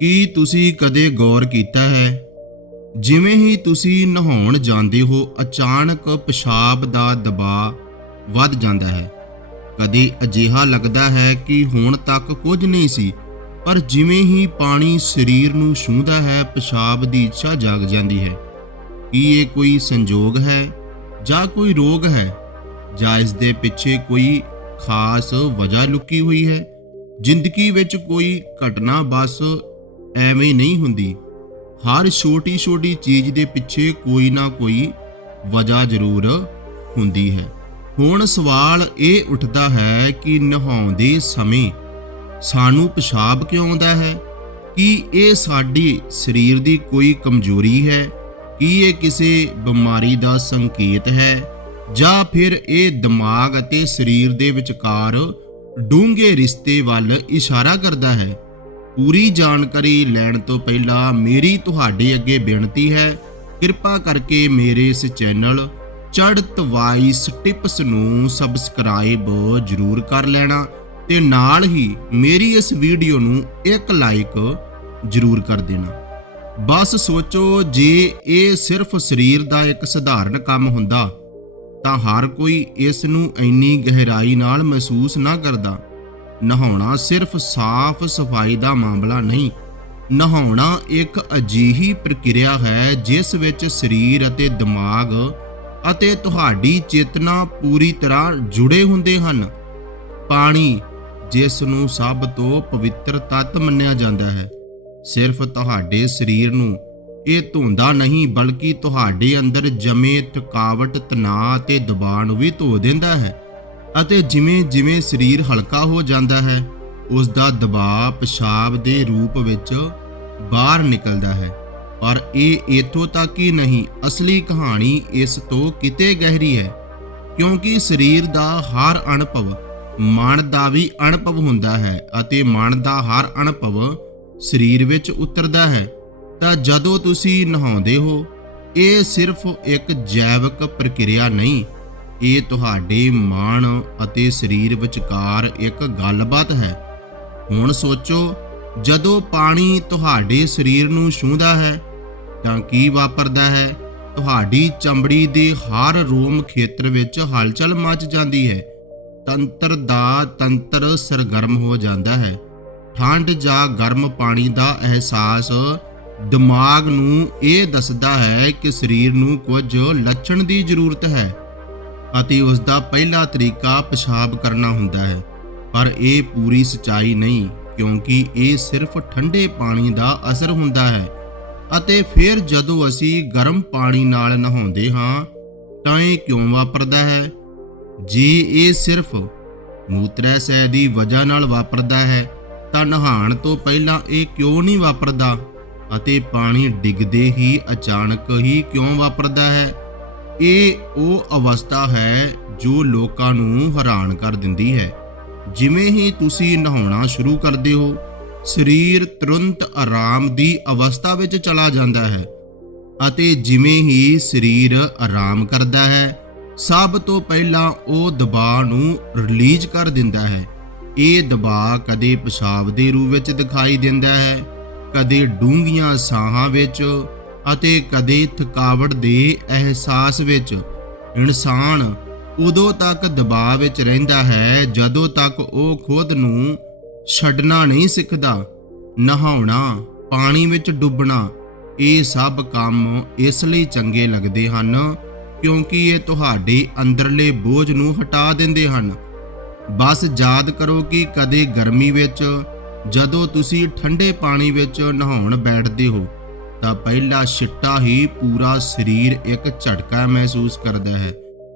ਕੀ ਤੁਸੀਂ ਕਦੇ ਗੌਰ ਕੀਤਾ ਹੈ? ਜਿਵੇਂ ਹੀ ਤੁਸੀਂ ਨਹਾਉਣ ਜਾਂਦੇ ਹੋ, ਅਚਾਨਕ ਪਿਸ਼ਾਬ ਦਾ ਦਬਾਅ ਵੱਧ ਜਾਂਦਾ ਹੈ। ਕਦੇ ਅਜਿਹਾ ਲੱਗਦਾ ਹੈ ਕਿ ਹੁਣ ਤੱਕ ਕੁਝ ਨਹੀਂ ਸੀ, ਪਰ ਜਿਵੇਂ ਹੀ ਪਾਣੀ ਸਰੀਰ ਨੂੰ ਛੂੰਹਦਾ ਹੈ, ਪਿਸ਼ਾਬ ਦੀ ਇੱਛਾ ਜਾਗ ਜਾਂਦੀ ਹੈ। ਕੀ ਇਹ ਕੋਈ ਸੰਜੋਗ ਹੈ ਜਾਂ ਕੋਈ ਰੋਗ ਹੈ ਜਾਂ ਇਸ ਦੇ ਪਿੱਛੇ ਕੋਈ ਖਾਸ ਵਜ੍ਹਾ ਲੁਕੀ ਹੋਈ ਹੈ? ਜ਼ਿੰਦਗੀ ਵਿੱਚ ਕੋਈ ਘਟਨਾ ਬਸ ਐਵੇਂ ਨਹੀਂ ਹੁੰਦੀ। ਹਰ ਛੋਟੀ-ਛੋਟੀ ਚੀਜ਼ ਦੇ ਪਿੱਛੇ ਕੋਈ ਨਾ ਕੋਈ ਵਜ੍ਹਾ ਜ਼ਰੂਰ ਹੁੰਦੀ ਹੈ। ਹੁਣ ਸਵਾਲ ਇਹ ਉੱਠਦਾ ਹੈ ਕਿ ਨਹਾਉਂਦੇ ਸਮੇਂ ਸਾਨੂੰ ਪਿਸ਼ਾਬ ਕਿਉਂ ਆਉਂਦਾ ਹੈ? ਕੀ ਇਹ ਸਾਡੀ ਸਰੀਰ ਦੀ ਕੋਈ ਕਮਜ਼ੋਰੀ ਹੈ? ਕੀ ਇਹ ਕਿਸੇ ਬਿਮਾਰੀ ਦਾ ਸੰਕੇਤ ਹੈ? ਜਾਂ ਫਿਰ ਇਹ ਦਿਮਾਗ ਅਤੇ ਸਰੀਰ ਦੇ ਵਿਚਕਾਰ ਡੂੰਘੇ ਰਿਸ਼ਤੇ ਵੱਲ ਇਸ਼ਾਰਾ ਕਰਦਾ ਹੈ? ਪੂਰੀ ਜਾਣਕਾਰੀ ਲੈਣ ਤੋਂ ਪਹਿਲਾਂ ਮੇਰੀ ਤੁਹਾਡੇ ਅੱਗੇ ਬੇਨਤੀ ਹੈ, ਕਿਰਪਾ ਕਰਕੇ ਮੇਰੇ ਇਸ ਚੈਨਲ ਚੜਤ ਵਾਈਸ ਟਿਪਸ ਨੂੰ ਸਬਸਕ੍ਰਾਈਬ ਜ਼ਰੂਰ ਕਰ ਲੈਣਾ ਤੇ ਨਾਲ ਹੀ ਮੇਰੀ ਇਸ ਵੀਡੀਓ ਨੂੰ ਇੱਕ ਲਾਈਕ ਜ਼ਰੂਰ ਕਰ ਦੇਣਾ। ਬਸ ਸੋਚੋ, ਜੇ ਇਹ ਸਿਰਫ ਸਰੀਰ ਦਾ ਇੱਕ ਸਧਾਰਨ ਕੰਮ ਹੁੰਦਾ, ਤਾਂ ਹਰ ਕੋਈ ਇਸ ਨੂੰ ਇੰਨੀ ਗਹਿਰਾਈ ਨਾਲ ਮਹਿਸੂਸ ਨਾ ਕਰਦਾ। ਨਹਾਉਣਾ ਸਿਰਫ ਸਾਫ਼ ਸਫ਼ਾਈ ਦਾ ਮਾਮਲਾ ਨਹੀਂ। ਨਹਾਉਣਾ ਇੱਕ ਅਜੀਹੀ ਪ੍ਰਕਿਰਿਆ ਹੈ ਜਿਸ ਵਿੱਚ ਸਰੀਰ ਅਤੇ ਦਿਮਾਗ ਅਤੇ ਤੁਹਾਡੀ ਚੇਤਨਾ ਪੂਰੀ ਤਰ੍ਹਾਂ ਜੁੜੇ ਹੁੰਦੇ ਹਨ। ਪਾਣੀ, ਜਿਸ ਨੂੰ ਸਭ ਤੋਂ ਪਵਿੱਤਰ ਤੱਤ ਮੰਨਿਆ ਜਾਂਦਾ ਹੈ, ਸਿਰਫ ਤੁਹਾਡੇ ਸਰੀਰ ਨੂੰ। ਇਹ ਧੋਂਦਾ ਨਹੀਂ, ਬਲਕਿ ਤੁਹਾਡੇ ਅੰਦਰ ਜਮੇ ਥਕਾਵਟ, ਤਣਾਅ ਤੇ ਦਬਾਅ ਨੂੰ ਵੀ ਧੋ ਦਿੰਦਾ ਹੈ। ਅਤੇ ਜਿਵੇਂ ਜਿਵੇਂ ਸਰੀਰ ਹਲਕਾ ਹੋ ਜਾਂਦਾ ਹੈ ਉਸ ਦਾ ਦਬਾਅ ਪਿਸ਼ਾਬ ਦੇ ਰੂਪ ਵਿੱਚ ਬਾਹਰ ਨਿਕਲਦਾ ਹੈ। ਪਰ ਇਹ ਇਥੋਂ ਤੱਕ ਹੀ ਨਹੀਂ, ਅਸਲੀ ਕਹਾਣੀ ਇਸ ਤੋਂ ਕਿਤੇ ਗਹਿਰੀ ਹੈ, ਕਿਉਂਕਿ ਸਰੀਰ ਦਾ ਹਰ ਅਨੁਭਵ ਮਨ ਦਾ ਵੀ ਅਨੁਭਵ ਹੁੰਦਾ ਹੈ ਅਤੇ ਮਨ ਦਾ ਹਰ ਅਨੁਭਵ ਸਰੀਰ ਵਿੱਚ ਉਤਰਦਾ ਹੈ। ਤਾਂ ਜਦੋਂ ਤੁਸੀਂ ਨਹਾਉਂਦੇ ਹੋ, ਇਹ ਸਿਰਫ ਇੱਕ ਜੈਵਿਕ ਪ੍ਰਕਿਰਿਆ ਨਹੀਂ ਇਹ ਤੁਹਾਡੇ ਮਾਣ ਅਤੇ ਸਰੀਰ ਵਿਚਕਾਰ ਇੱਕ ਗੱਲਬਾਤ ਹੈ। ਹੁਣ ਸੋਚੋ, ਜਦੋਂ ਪਾਣੀ ਤੁਹਾਡੇ ਸਰੀਰ ਨੂੰ ਛੂੰਹਦਾ ਹੈ, ਤਾਂ ਕੀ ਵਾਪਰਦਾ ਹੈ? ਤੁਹਾਡੀ ਚਮੜੀ ਦੇ ਹਰ ਰੋਮ ਖੇਤਰ ਵਿੱਚ ਹਲਚਲ ਮਚ ਜਾਂਦੀ ਹੈ। ਤੰਤਰ ਦਾ ਤੰਤਰ ਸਰਗਰਮ ਹੋ ਜਾਂਦਾ ਹੈ। ਠੰਡ ਜਾਂ ਗਰਮ ਪਾਣੀ ਦਾ ਅਹਿਸਾਸ ਦਿਮਾਗ ਨੂੰ ਇਹ ਦੱਸਦਾ ਹੈ ਕਿ ਸਰੀਰ ਨੂੰ ਕੁਝ ਲੱਛਣ ਦੀ ਜ਼ਰੂਰਤ ਹੈ। ਅਤੇ ਉਸ ਦਾ ਪਹਿਲਾ ਤਰੀਕਾ ਪਿਸ਼ਾਬ ਕਰਨਾ ਹੁੰਦਾ ਹੈ। ਪਰ ਇਹ ਪੂਰੀ ਸਚਾਈ ਨਹੀਂ, ਕਿਉਂਕਿ ਇਹ ਸਿਰਫ ਠੰਡੇ ਪਾਣੀ ਦਾ ਅਸਰ ਹੁੰਦਾ ਹੈ। ਅਤੇ ਫਿਰ ਜਦੋਂ ਅਸੀਂ ਗਰਮ ਪਾਣੀ ਨਾਲ ਨਹਾਉਂਦੇ ਹਾਂ, ਤਾਂ ਇਹ ਕਿਉਂ ਵਾਪਰਦਾ ਹੈ? ਜੇ ਇਹ ਸਿਰਫ ਮੂਤਰੈਸੈ ਦੀ ਵਜ੍ਹਾ ਨਾਲ ਵਾਪਰਦਾ ਹੈ, ਤਾਂ ਨਹਾਉਣ ਤੋਂ ਪਹਿਲਾਂ ਇਹ ਕਿਉਂ ਨਹੀਂ ਵਾਪਰਦਾ? ਅਤੇ ਪਾਣੀ ਡਿੱਗਦੇ ਹੀ ਅਚਾਨਕ ਹੀ ਕਿਉਂ ਵਾਪਰਦਾ ਹੈ? ਇਹ ਉਹ ਅਵਸਥਾ ਹੈ ਜੋ ਲੋਕਾਂ ਨੂੰ ਹੈਰਾਨ ਕਰ ਦਿੰਦੀ ਹੈ। ਜਿਵੇਂ ਹੀ ਤੁਸੀਂ ਨਹਾਉਣਾ ਸ਼ੁਰੂ ਕਰਦੇ ਹੋ, ਸਰੀਰ ਤੁਰੰਤ ਆਰਾਮ ਦੀ ਅਵਸਥਾ ਵਿੱਚ ਚਲਾ ਜਾਂਦਾ ਹੈ ਅਤੇ ਜਿਵੇਂ ਹੀ ਸਰੀਰ ਆਰਾਮ ਕਰਦਾ ਹੈ, ਸਭ ਤੋਂ ਪਹਿਲਾਂ ਉਹ ਦਬਾਅ ਨੂੰ ਰਿਲੀਜ਼ ਕਰ ਦਿੰਦਾ ਹੈ। ਇਹ ਦਬਾਅ ਕਦੇ ਪਿਸ਼ਾਬ ਦੇ ਰੂਪ ਵਿੱਚ ਦਿਖਾਈ ਦਿੰਦਾ ਹੈ, ਕਦੇ ਡੂੰਘੀਆਂ ਸਾਹਾਂ ਵਿੱਚ ਅਤੇ ਕਦੇ ਥਕਾਵਟ ਦੇ ਅਹਿਸਾਸ ਵਿੱਚ ਇਨਸਾਨ ਉਦੋਂ ਤੱਕ ਦਬਾਅ ਵਿੱਚ ਰਹਿੰਦਾ ਹੈ ਜਦੋਂ ਤੱਕ ਉਹ ਖੁਦ ਨੂੰ ਛੱਡਣਾ ਨਹੀਂ ਸਿੱਖਦਾ। ਨਹਾਉਣਾ, ਪਾਣੀ ਵਿੱਚ ਡੁੱਬਣਾ, ਇਹ ਸਭ ਕੰਮ ਇਸ ਲਈ ਚੰਗੇ ਲੱਗਦੇ ਹਨ ਕਿਉਂਕਿ ਇਹ ਤੁਹਾਡੇ ਅੰਦਰਲੇ ਬੋਝ ਨੂੰ ਹਟਾ ਦਿੰਦੇ ਹਨ। ਬਸ ਯਾਦ ਕਰੋ ਕਿ ਕਦੇ ਗਰਮੀ ਵਿੱਚ ਜਦੋਂ ਤੁਸੀਂ ਠੰਡੇ ਪਾਣੀ ਵਿੱਚ ਨਹਾਉਣ ਬੈਠਦੇ ਹੋ ਤਾਂ ਪਹਿਲਾ ਛਿੱਟਾ ਹੀ ਪੂਰਾ ਸਰੀਰ ਇੱਕ ਝਟਕਾ ਮਹਿਸੂਸ ਕਰਦਾ ਹੈ।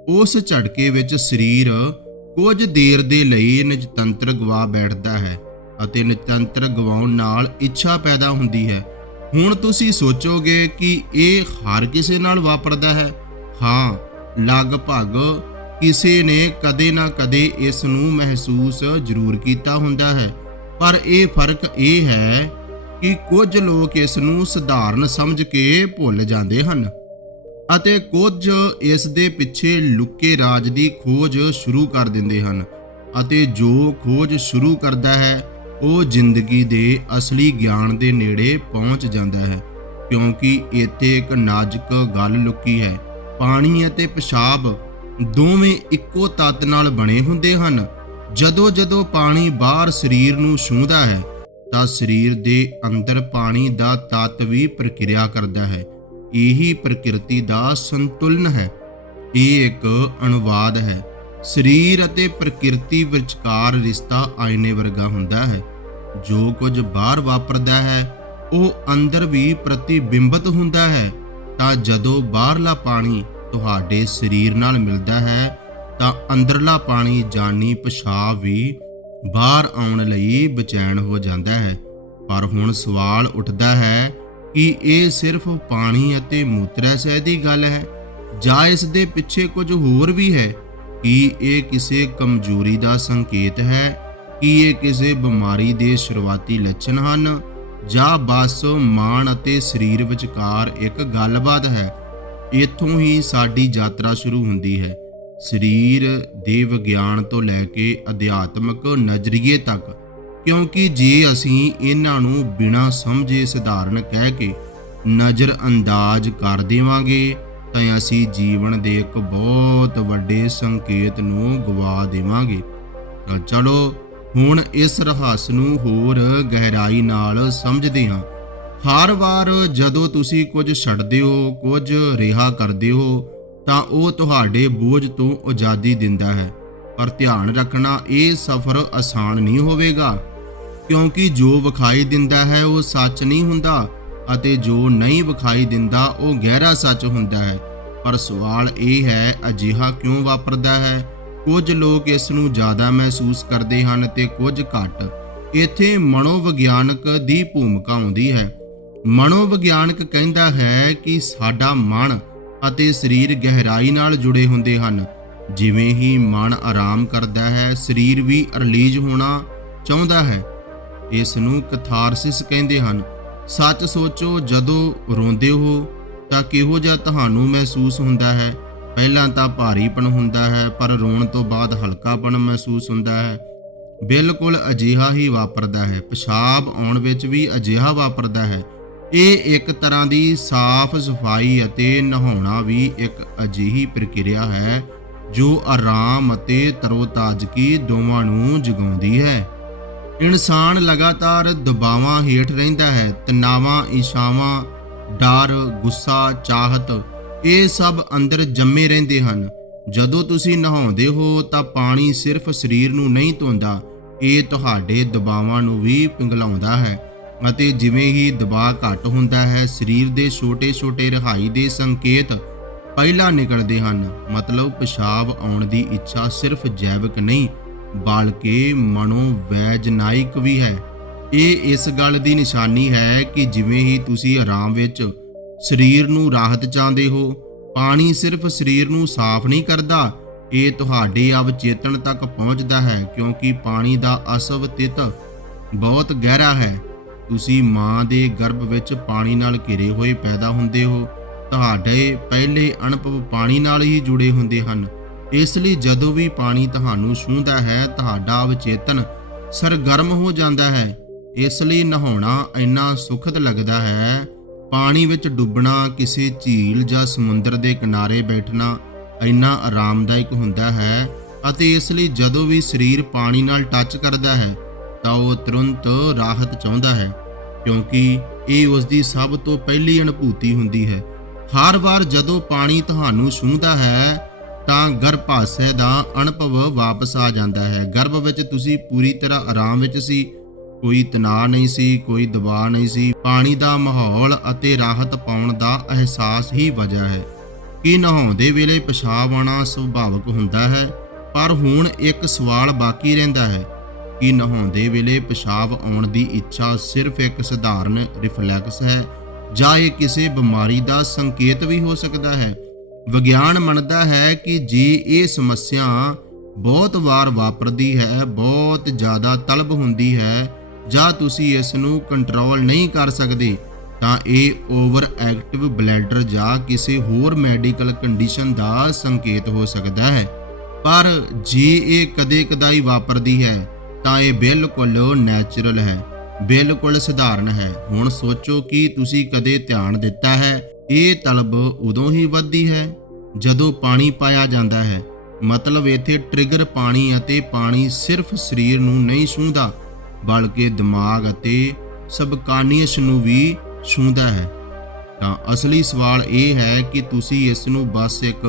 ਉਸ ਝਟਕੇ ਵਿੱਚ ਸਰੀਰ ਕੁਝ ਦੇਰ ਦੇ ਲਈ ਨਿਜਤੰਤਰ ਗਵਾ ਬੈਠਦਾ ਹੈ ਅਤੇ ਨਿਜਤੰਤਰ ਗਵਾਉਣ ਨਾਲ ਇੱਛਾ ਪੈਦਾ ਹੁੰਦੀ ਹੈ। ਹੁਣ ਤੁਸੀਂ ਸੋਚੋਗੇ ਕਿ ਇਹ ਹਰ ਕਿਸੇ ਨਾਲ ਵਾਪਰਦਾ ਹੈ? ਹਾਂ, ਲਗਭਗ ਕਿਸੇ ਨੇ ਕਦੇ ਨਾ ਕਦੇ ਇਸ ਨੂੰ ਮਹਿਸੂਸ ਜ਼ਰੂਰ ਕੀਤਾ ਹੁੰਦਾ ਹੈ। ਪਰ ਇਹ ਫ਼ਰਕ ਇਹ ਹੈ ਕਿ ਕੁਝ ਲੋਕ ਇਸ ਨੂੰ ਸਧਾਰਨ ਸਮਝ ਕੇ ਭੁੱਲ ਜਾਂਦੇ ਹਨ ਅਤੇ ਕੁਝ ਇਸ ਦੇ ਪਿੱਛੇ ਲੁਕੇ ਰਾਜ ਦੀ ਖੋਜ ਸ਼ੁਰੂ ਕਰ ਦਿੰਦੇ ਹਨ ਅਤੇ ਜੋ ਖੋਜ ਸ਼ੁਰੂ ਕਰਦਾ ਹੈ, ਉਹ ਜ਼ਿੰਦਗੀ ਦੇ ਅਸਲੀ ਗਿਆਨ ਦੇ ਨੇੜੇ ਪਹੁੰਚ ਜਾਂਦਾ ਹੈ, ਕਿਉਂਕਿ ਇੱਥੇ ਇੱਕ ਨਾਜ਼ੁਕ ਗੱਲ ਲੁਕੀ ਹੈ। ਪਾਣੀ ਅਤੇ ਪਿਸ਼ਾਬ ਦੋਵੇਂ ਇੱਕੋ ਤੱਤ ਨਾਲ ਬਣੇ ਹੁੰਦੇ ਹਨ। ਜਦੋਂ ਜਦੋਂ ਪਾਣੀ ਬਾਹਰ ਸਰੀਰ ਨੂੰ ਛੂੰਹਦਾ ਹੈ ਤਾਂ ਸਰੀਰ ਦੇ ਅੰਦਰ ਪਾਣੀ ਦਾ ਤੱਤ ਵੀ ਪ੍ਰਕਿਰਿਆ ਕਰਦਾ ਹੈ। ਇਹੀ ਪ੍ਰਕਿਰਤੀ ਦਾ ਸੰਤੁਲਨ ਹੈ। ਇਹ ਇੱਕ ਅਨੁਵਾਦ ਹੈ। ਸਰੀਰ ਅਤੇ ਪ੍ਰਕਿਰਤੀ ਵਿਚਕਾਰ ਰਿਸ਼ਤਾ ਆਇਨੇ ਵਰਗਾ ਹੁੰਦਾ ਹੈ। ਜੋ ਕੁਝ ਬਾਹਰ ਵਾਪਰਦਾ ਹੈ, ਉਹ ਅੰਦਰ ਵੀ ਪ੍ਰਤੀਬਿੰਬਤ ਹੁੰਦਾ ਹੈ। ਤਾਂ ਜਦੋਂ ਬਾਹਰਲਾ ਪਾਣੀ ਤੁਹਾਡੇ ਸਰੀਰ ਨਾਲ ਮਿਲਦਾ ਹੈ, ਤਾਂ ਅੰਦਰਲਾ ਪਾਣੀ ਜਾਨੀ ਪਿਸ਼ਾਬ ਵੀ ਬਾਹਰ ਆਉਣ ਲਈ ਬਚੈਨ ਹੋ ਜਾਂਦਾ ਹੈ। ਪਰ ਹੁਣ ਸਵਾਲ ਉੱਠਦਾ ਹੈ ਕਿ ਇਹ ਸਿਰਫ ਪਾਣੀ ਅਤੇ ਮੂਤਰਾਸ਼य ਦੀ ਗੱਲ ਹੈ, ਜਾਂ ਇਸ ਦੇ ਪਿੱਛੇ ਕੁਝ ਹੋਰ ਵੀ ਹੈ? ਕੀ ਇਹ ਕਿਸੇ ਕਮਜ਼ੋਰੀ ਦਾ ਸੰਕੇਤ ਹੈ ਕੀ ਇਹ ਕਿਸੇ ਬਿਮਾਰੀ ਦੇ ਸ਼ੁਰੂਆਤੀ ਲੱਛਣ ਹਨ, ਜਾਂ ਬਸ ਮਾਨ ਅਤੇ ਸਰੀਰ ਵਿਚਕਾਰ ਇੱਕ ਗੱਲਬਾਤ ਹੈ? ਇੱਥੋਂ ਹੀ ਸਾਡੀ ਯਾਤਰਾ ਸ਼ੁਰੂ ਹੁੰਦੀ ਹੈ। ਸਰੀਰ ਦੇ ਵਿਗਿਆਨ ਤੋਂ ਲੈ ਕੇ ਅਧਿਆਤਮਕ ਨਜ਼ਰੀਏ ਤੱਕ, ਕਿਉਂਕਿ ਜੇ ਅਸੀਂ ਇਹਨਾਂ ਨੂੰ ਬਿਨਾਂ ਸਮਝੇ ਸਧਾਰਨ ਕਹਿ ਕੇ ਨਜ਼ਰ ਅੰਦਾਜ਼ ਕਰ ਦੇਵਾਂਗੇ, ਤਾਂ ਅਸੀਂ ਜੀਵਨ ਦੇ ਇੱਕ ਬਹੁਤ ਵੱਡੇ ਸੰਕੇਤ ਨੂੰ ਗਵਾ ਦੇਵਾਂਗੇ। ਤਾਂ ਚਲੋ, ਹੁਣ ਇਸ ਰਹੱਸ ਨੂੰ ਹੋਰ ਗਹਿਰਾਈ ਨਾਲ ਸਮਝਦੇ ਹਾਂ। ਹਰ ਵਾਰ ਜਦੋਂ ਤੁਸੀਂ ਕੁਝ ਛੱਡਦੇ ਹੋ, ਕੁਝ ਰਿਹਾ ਕਰਦੇ ਹੋ ਤਾਂ ਉਹ ਤੁਹਾਡੇ ਬੋਝ ਤੋਂ ਆਜ਼ਾਦੀ ਦਿੰਦਾ ਹੈ। ਪਰ ਧਿਆਨ ਰੱਖਣਾ, ਇਹ ਸਫ਼ਰ ਆਸਾਨ ਨਹੀਂ ਹੋਵੇਗਾ। ਕਿਉਂਕਿ ਜੋ ਵਿਖਾਈ ਦਿੰਦਾ ਹੈ, ਉਹ ਸੱਚ ਨਹੀਂ ਹੁੰਦਾ ਅਤੇ ਜੋ ਨਹੀਂ ਵਿਖਾਈ ਦਿੰਦਾ, ਉਹ ਗਹਿਰਾ ਸੱਚ ਹੁੰਦਾ ਹੈ। ਪਰ ਸਵਾਲ ਇਹ ਹੈ, ਅਜਿਹਾ ਕਿਉਂ ਵਾਪਰਦਾ ਹੈ? ਕੁਝ ਲੋਕ ਇਸ ਨੂੰ ਜ਼ਿਆਦਾ ਮਹਿਸੂਸ ਕਰਦੇ ਹਨ ਤੇ ਕੁਝ ਘੱਟ। ਇੱਥੇ ਮਨੋਵਿਗਿਆਨਕ ਦੀ ਭੂਮਿਕਾ ਆਉਂਦੀ ਹੈ। ਮਨੋਵਿਗਿਆਨਕ ਕਹਿੰਦਾ ਹੈ ਕਿ ਸਾਡਾ ਮਨ ਅਤੇ ਸਰੀਰ ਗਹਿਰਾਈ ਨਾਲ ਜੁੜੇ ਹੁੰਦੇ ਹਨ। ਜਿਵੇਂ ਹੀ ਮਨ ਆਰਾਮ ਕਰਦਾ ਹੈ, ਸਰੀਰ ਵੀ ਰਿਲੀਜ਼ ਹੋਣਾ ਚਾਹੁੰਦਾ ਹੈ। ਇਸ ਨੂੰ ਕਥਾਰਸਿਸ ਕਹਿੰਦੇ ਹਨ। ਸੱਚ ਸੋਚੋ, ਜਦੋਂ ਰੋਂਦੇ ਹੋ ਤਾਂ ਕਿਹੋ ਜਿਹਾ ਤੁਹਾਨੂੰ ਮਹਿਸੂਸ ਹੁੰਦਾ ਹੈ? ਪਹਿਲਾਂ ਤਾਂ ਭਾਰੀਪਣ ਹੁੰਦਾ ਹੈ, ਪਰ ਰੋਣ ਤੋਂ ਬਾਅਦ ਹਲਕਾਪਣ ਮਹਿਸੂਸ ਹੁੰਦਾ ਹੈ। ਬਿਲਕੁਲ ਅਜਿਹਾ ਹੀ ਵਾਪਰਦਾ ਹੈ। ਪਿਸ਼ਾਬ ਆਉਣ ਵਿੱਚ ਵੀ ਅਜਿਹਾ ਵਾਪਰਦਾ ਹੈ। ਇਹ ਇੱਕ ਤਰ੍ਹਾਂ ਦੀ ਸਾਫ਼ ਸਫ਼ਾਈ ਅਤੇ ਨਹਾਉਣਾ ਵੀ ਇੱਕ ਅਜਿਹੀ ਪ੍ਰਕਿਰਿਆ ਹੈ ਜੋ ਆਰਾਮ ਅਤੇ ਤਰੋਤਾਜ਼ਗੀ ਦੋਵਾਂ ਨੂੰ ਜਗਾਉਂਦੀ ਹੈ। ਇਨਸਾਨ ਲਗਾਤਾਰ ਦਬਾਵਾਂ ਹੇਠ ਰਹਿੰਦਾ ਹੈ, ਤਣਾਵਾਂ ਇਸ਼ਾਵਾਂ ਡਰ, ਗੁੱਸਾ, ਚਾਹਤ, ਇਹ ਸਭ ਅੰਦਰ ਜੰਮੇ ਰਹਿੰਦੇ ਹਨ। ਜਦੋਂ ਤੁਸੀਂ ਨਹਾਉਂਦੇ ਹੋ ਤਾਂ ਪਾਣੀ ਸਿਰਫ ਸਰੀਰ ਨੂੰ ਨਹੀਂ ਧੋਂਦਾ, ਇਹ ਤੁਹਾਡੇ ਦਬਾਵਾਂ ਨੂੰ ਵੀ ਪਿਘਲਾਉਂਦਾ ਹੈ। ਅਤੇ ਜਿਵੇਂ ਹੀ ਦਬਾਅ ਘੱਟ ਹੁੰਦਾ ਹੈ, ਸਰੀਰ ਦੇ ਛੋਟੇ-ਛੋਟੇ ਰਿਹਾਈ ਦੇ ਸੰਕੇਤ ਪਹਿਲਾਂ ਨਿਕਲਦੇ ਹਨ। ਮਤਲਬ ਪਿਸ਼ਾਬ ਆਉਣ ਦੀ ਇੱਛਾ ਸਿਰਫ ਜੈਵਿਕ ਨਹੀਂ, ਬਲਕਿ ਮਨੋਵੈਜਨਾਇਕ ਵੀ ਹੈ। ਇਹ ਇਸ ਗੱਲ ਦੀ ਨਿਸ਼ਾਨੀ ਹੈ ਕਿ ਜਿਵੇਂ ਹੀ ਤੁਸੀਂ ਆਰਾਮ ਵਿੱਚ ਸਰੀਰ ਨੂੰ ਰਾਹਤ ਚਾਹੁੰਦੇ ਹੋ, ਪਾਣੀ ਸਿਰਫ ਸਰੀਰ ਨੂੰ ਸਾਫ਼ ਨਹੀਂ ਕਰਦਾ, ਇਹ ਤੁਹਾਡੇ ਅਵਚੇਤਨ ਤੱਕ ਪਹੁੰਚਦਾ ਹੈ, ਕਿਉਂਕਿ ਪਾਣੀ ਦਾ ਅਸਵ ਤਿਤ ਬਹੁਤ ਗਹਿਰਾ ਹੈ। ਤੁਸੀਂ ਮਾਂ ਦੇ ਗਰਭ ਵਿੱਚ ਪਾਣੀ ਨਾਲ ਘਿਰੇ ਹੋਏ ਪੈਦਾ ਹੁੰਦੇ ਹੋ, ਤੁਹਾਡੇ ਪਹਿਲੇ ਅਨੁਭਵ ਪਾਣੀ ਨਾਲ ਹੀ ਜੁੜੇ ਹੁੰਦੇ ਹਨ। ਇਸ ਲਈ ਜਦੋਂ ਵੀ ਪਾਣੀ ਤੁਹਾਨੂੰ ਛੂੰਹਦਾ ਹੈ, ਤੁਹਾਡਾ ਅਵਚੇਤਨ ਸਰਗਰਮ ਹੋ ਜਾਂਦਾ ਹੈ। ਇਸ ਲਈ ਨਹਾਉਣਾ ਇੰਨਾ ਸੁਖਦ ਲੱਗਦਾ ਹੈ, ਪਾਣੀ ਵਿੱਚ ਡੁੱਬਣਾ, ਕਿਸੇ ਝੀਲ ਜਾਂ ਸਮੁੰਦਰ ਦੇ ਕਿਨਾਰੇ ਬੈਠਣਾ ਇੰਨਾ ਆਰਾਮਦਾਇਕ ਹੁੰਦਾ ਹੈ ਅਤੇ ਇਸ ਲਈ ਜਦੋਂ ਵੀ ਸਰੀਰ ਪਾਣੀ ਨਾਲ ਟੱਚ ਕਰਦਾ ਹੈ ਤਾਂ ਉਹ ਤੁਰੰਤ ਰਾਹਤ ਚਾਹੁੰਦਾ ਹੈ, ਕਿਉਂਕਿ ਇਹ ਉਸ ਦੀ ਸਭ ਤੋਂ ਪਹਿਲੀ ਅਨੁਭੂਤੀ ਹੁੰਦੀ ਹੈ। ਹਰ ਵਾਰ ਜਦੋਂ ਪਾਣੀ ਤੁਹਾਨੂੰ ਛੂੰਹਦਾ ਹੈ, ਤਾਂ ਗਰਭਾਸ਼ਯ ਦਾ ਅਨੁਭਵ ਵਾਪਸ ਆ ਜਾਂਦਾ ਹੈ। ਗਰਭ ਵਿੱਚ ਤੁਸੀਂ ਪੂਰੀ ਤਰ੍ਹਾਂ ਆਰਾਮ ਵਿੱਚ ਸੀ, ਕੋਈ ਤਣਾਅ ਨਹੀਂ ਸੀ, ਕੋਈ ਦਬਾਅ ਨਹੀਂ ਸੀ। ਪਾਣੀ ਦਾ ਮਾਹੌਲ ਅਤੇ ਰਾਹਤ ਪਾਉਣ ਦਾ ਅਹਿਸਾਸ ਹੀ ਵਜ੍ਹਾ ਹੈ। ਕਿ ਨਹਾਉਂਦੇ ਵੇਲੇ ਪਿਸ਼ਾਬ ਆਉਣਾ ਸੁਭਾਵਿਕ ਹੁੰਦਾ ਹੈ? ਪਰ ਹੁਣ ਇੱਕ ਸਵਾਲ ਬਾਕੀ ਰਹਿੰਦਾ ਹੈ। ਕਿ ਨਹਾਉਂਦੇ ਵੇਲੇ ਪਿਸ਼ਾਬ ਆਉਣ ਦੀ ਇੱਛਾ ਸਿਰਫ ਇੱਕ ਸਧਾਰਨ ਰਿਫਲੈਕਸ ਹੈ ਜਾਂ ਇਹ ਕਿਸੇ ਬਿਮਾਰੀ ਦਾ ਸੰਕੇਤ ਵੀ ਹੋ ਸਕਦਾ ਹੈ। ਵਿਗਿਆਨ ਮੰਨਦਾ ਹੈ ਕਿ ਜੇ ਇਹ ਸਮੱਸਿਆ ਬਹੁਤ ਵਾਰ ਵਾਪਰਦੀ ਹੈ, ਬਹੁਤ ਜ਼ਿਆਦਾ ਤਲਬ ਹੁੰਦੀ ਹੈ ਜਾਂ ਤੁਸੀਂ ਇਸ ਨੂੰ ਕੰਟਰੋਲ ਨਹੀਂ ਕਰ ਸਕਦੇ, ਤਾਂ ਇਹ ਓਵਰ ਐਕਟਿਵ ਬਲੈਡਰ ਜਾਂ ਕਿਸੇ ਹੋਰ ਮੈਡੀਕਲ ਕੰਡੀਸ਼ਨ ਦਾ ਸੰਕੇਤ ਹੋ ਸਕਦਾ ਹੈ। ਪਰ ਜੇ ਇਹ ਕਦੇ ਕਦਾਈ ਵਾਪਰਦੀ ਹੈ ਤਾਂ ਇਹ ਬਿਲਕੁਲ ਨੈਚੁਰਲ ਹੈ, ਬਿਲਕੁਲ ਸਧਾਰਨ ਹੈ। ਹੁਣ ਸੋਚੋ ਕਿ ਤੁਸੀਂ ਕਦੇ ਧਿਆਨ ਦਿੱਤਾ ਹੈ, ਇਹ ਤਲਬ ਉਦੋਂ ਹੀ ਵੱਧਦੀ ਹੈ, ਜਦੋਂ ਪਾਣੀ ਪਾਇਆ ਜਾਂਦਾ ਹੈ। ਮਤਲਬ ਇੱਥੇ ਟ੍ਰਿਗਰ ਪਾਣੀ ਅਤੇ ਪਾਣੀ ਸਿਰਫ ਸਰੀਰ ਨੂੰ ਨਹੀਂ ਛੂੰਹਦਾ, ਬਲਕਿ ਦਿਮਾਗ ਅਤੇ ਸਬਕਾਨੀਅਸ ਨੂੰ ਵੀ ਛੂੰਹਦਾ ਹੈ। ਤਾਂ ਅਸਲੀ ਸਵਾਲ ਇਹ ਹੈ ਕਿ ਤੁਸੀਂ ਇਸ ਨੂੰ ਬਸ ਇੱਕ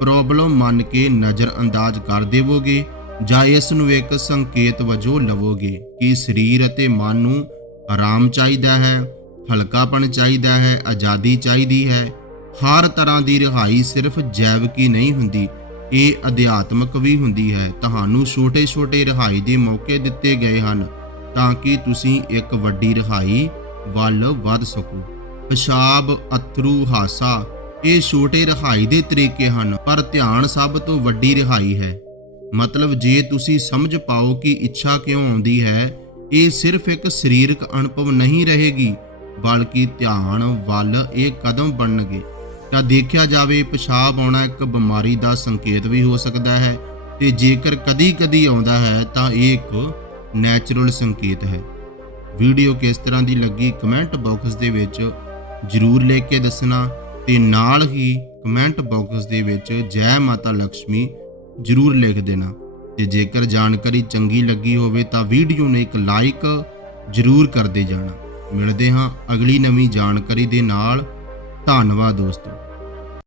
ਪ੍ਰੋਬਲਮ ਮੰਨ ਕੇ ਨਜ਼ਰ ਅੰਦਾਜ਼ ਕਰ ਦੇਵੋਗੇ ਜਾਂ ਇਸ ਨੂੰ ਇੱਕ ਸੰਕੇਤ ਵਜੋਂ ਲਵੋਗੇ ਕਿ ਸਰੀਰ ਅਤੇ ਮਨ ਨੂੰ ਆਰਾਮ ਚਾਹੀਦਾ ਹੈ, ਹਲਕਾਪਣ ਚਾਹੀਦਾ ਹੈ, ਆਜ਼ਾਦੀ ਚਾਹੀਦੀ ਹੈ, ਹਰ ਤਰ੍ਹਾਂ ਦੀ ਰਿਹਾਈ ਸਿਰਫ ਜੈਵਿਕ ਹੀ ਨਹੀਂ ਹੁੰਦੀ, ਇਹ ਅਧਿਆਤਮਕ ਵੀ ਹੁੰਦੀ ਹੈ। ਤੁਹਾਨੂੰ ਛੋਟੇ-ਛੋਟੇ ਰਿਹਾਈ ਦੇ ਮੌਕੇ ਦਿੱਤੇ ਗਏ ਹਨ ਤਾਂ ਕਿ ਤੁਸੀਂ ਇੱਕ ਵੱਡੀ ਰਿਹਾਈ ਵੱਲ ਵੱਧ ਸਕੋ। ਪਿਸ਼ਾਬ, ਅਥਰੂ, ਹਾਸਾ ਇਹ ਛੋਟੇ ਰਿਹਾਈ ਦੇ ਤਰੀਕੇ ਹਨ, ਪਰ ਧਿਆਨ ਸਭ ਤੋਂ ਵੱਡੀ ਰਿਹਾਈ ਹੈ। ਮਤਲਬ ਜੇ ਤੁਸੀਂ ਸਮਝ ਪਾਓ ਕਿ ਇੱਛਾ ਕਿਉਂ ਆਉਂਦੀ ਹੈ, ਇਹ ਸਿਰਫ ਇੱਕ ਸਰੀਰਕ ਅਨੁਭਵ ਨਹੀਂ ਰਹੇਗੀ, ਬਲਕਿ ਧਿਆਨ, ਵੱਲ ਇਹ ਕਦਮ ਬਣਨਗੇ। ਤਾਂ ਦੇਖਿਆ ਜਾਵੇ, ਪਿਸ਼ਾਬ ਆਉਣਾ ਇੱਕ ਬਿਮਾਰੀ ਦਾ ਸੰਕੇਤ ਵੀ ਹੋ ਸਕਦਾ ਹੈ, ਤੇ ਜੇਕਰ ਕਦੀ-ਕਦੀ ਆਉਂਦਾ ਹੈ, ਤਾਂ ਇਹ ਇੱਕ ਨੈਚੁਰਲ ਸੰਕੇਤ ਹੈ। ਵੀਡੀਓ ਕਿਸ ਤਰ੍ਹਾਂ ਦੀ ਲੱਗੀ ਕਮੈਂਟ ਬਾਕਸ ਦੇ ਵਿੱਚ ਜਰੂਰ ਲਿਖ ਕੇ ਦੱਸਣਾ, ਤੇ ਨਾਲ ਹੀ ਕਮੈਂਟ ਬਾਕਸ ਦੇ ਵਿੱਚ ਜੈ ਮਾਤਾ ਲక్ష్ਮੀ ਜਰੂਰ ਲਿਖ ਦੇਣਾ। ਤੇ ਜੇਕਰ ਜਾਣਕਾਰੀ ਚੰਗੀ ਲੱਗੀ ਹੋਵੇ ਤਾਂ ਵੀਡੀਓ ਨੂੰ ਇੱਕ ਲਾਈਕ ਜਰੂਰ ਕਰਦੇ ਜਾਣਾ। ਮਿਲਦੇ ਹਾਂ ਅਗਲੀ ਨਵੀਂ ਜਾਣਕਾਰੀ ਦੇ ਨਾਲ। ਧੰਨਵਾਦ ਦੋਸਤੋ।